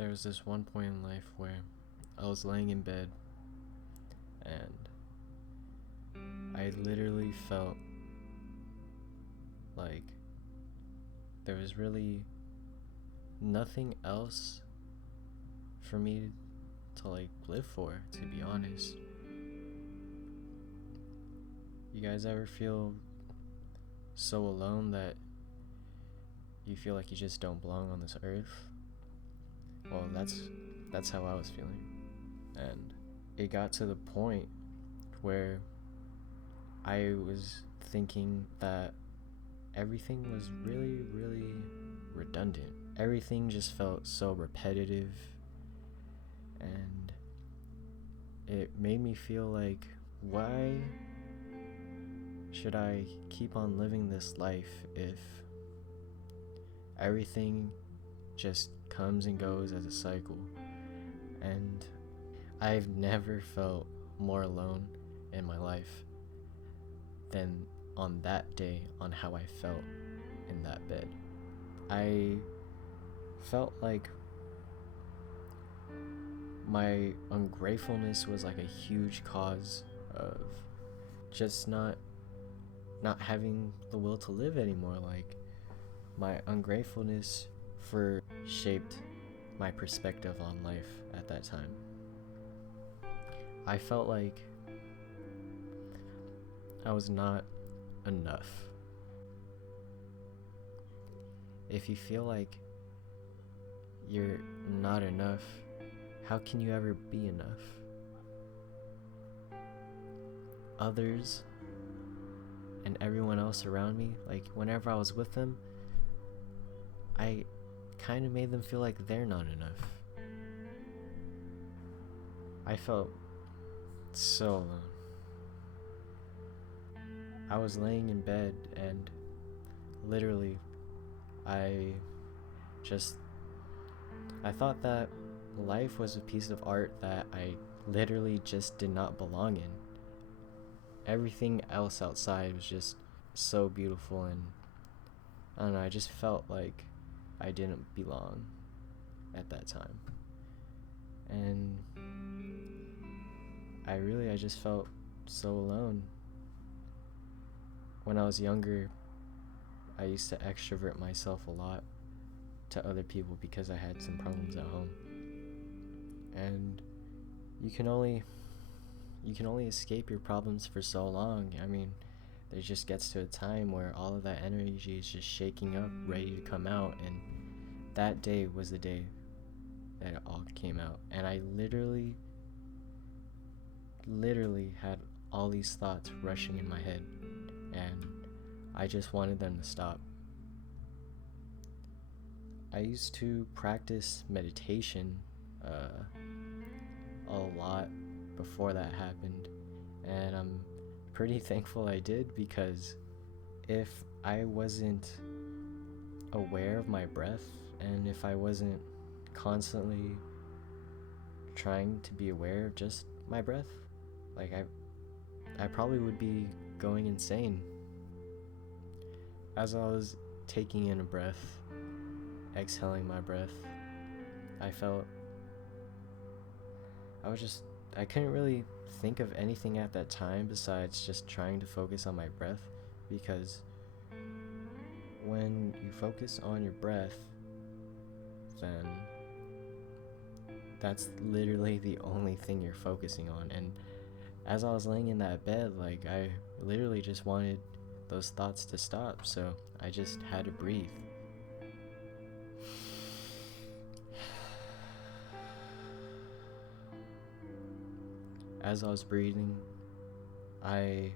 There was this one point in life where I was laying in bed and I literally felt like there was really nothing else for me to live for, to be honest. You guys ever feel so alone that you feel like you just don't belong on this earth? Well, that's how I was feeling. And it got to the point where I was thinking that everything was really, really redundant. Everything just felt so repetitive, and it made me feel like, why should I keep on living this life if everything just comes and goes as a cycle? And I've never felt more alone in my life than on that day, on how I felt in that bed. I felt like my ungratefulness was like a huge cause of just not having the will to live anymore. Like, my ungratefulness for shaped my perspective on life at that time. I felt like I was not enough. If you feel like you're not enough, how can you ever be enough? Others and everyone else around me, like whenever I was with them, I kind of made them feel like they're not enough. I felt so alone. I was laying in bed and literally I thought that life was a piece of art that I literally just did not belong in. Everything else outside was just so beautiful, and I don't know, I just felt like I didn't belong at that time. And I just felt so alone. When I was younger, I used to extrovert myself a lot to other people because I had some problems at home. And you can only escape your problems for so long. I mean, there just gets to a time where all of that energy is just shaking up, ready to come out, and that day was the day that it all came out. And I literally had all these thoughts rushing in my head, and I just wanted them to stop. I used to practice meditation a lot before that happened, and I'm pretty thankful I did, because if I wasn't aware of my breath, and if I wasn't constantly trying to be aware of just my breath, like I probably would be going insane. As I was taking in a breath, exhaling my breath, I couldn't really think of anything at that time besides just trying to focus on my breath, because when you focus on your breath, then that's literally the only thing you're focusing on. And as I was laying in that bed, like, I literally just wanted those thoughts to stop, so I just had to breathe. As I was breathing, I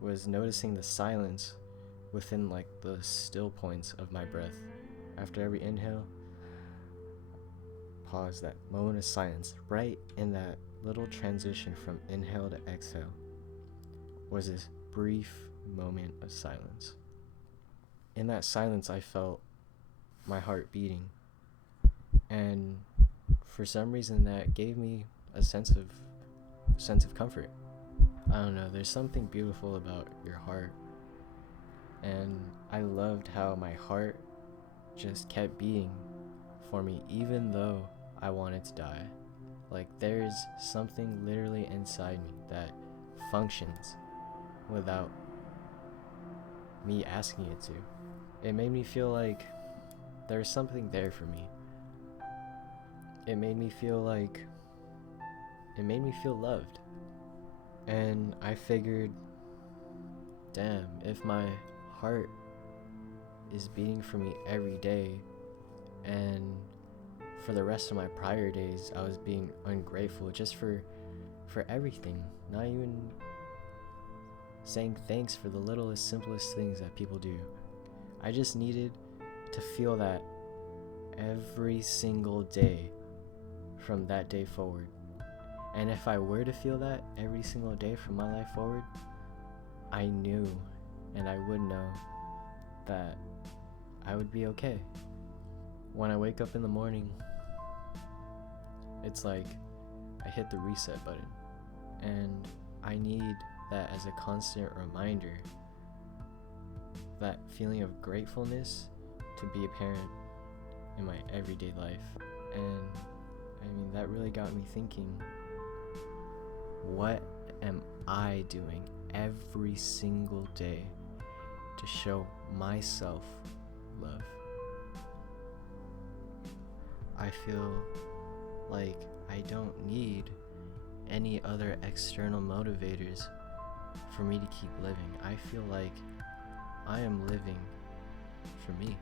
was noticing the silence within the still points of my breath. After every inhale, pause, that moment of silence, right in that little transition from inhale to exhale, was this brief moment of silence. In that silence, I felt my heart beating, and for some reason that gave me a sense of comfort. I don't know, there's something beautiful about your heart, and I loved how my heart just kept beating for me, even though I wanted to die. Like, there's something literally inside me that functions without me asking it to. It made me feel like there's something there for me. It made me feel loved. And I figured, damn, if my heart is beating for me every day, and for the rest of my prior days I was being ungrateful just for everything, not even saying thanks for the littlest, simplest things that people do. I just needed to feel that every single day from that day forward. And if I were to feel that every single day from my life forward, I knew and I would know that I would be okay. When I wake up in the morning, it's like I hit the reset button, and I need that as a constant reminder, that feeling of gratefulness to be apparent in my everyday life. And I mean, that really got me thinking, what am I doing every single day to show myself love? I feel like I don't need any other external motivators for me to keep living. I feel like I am living for me.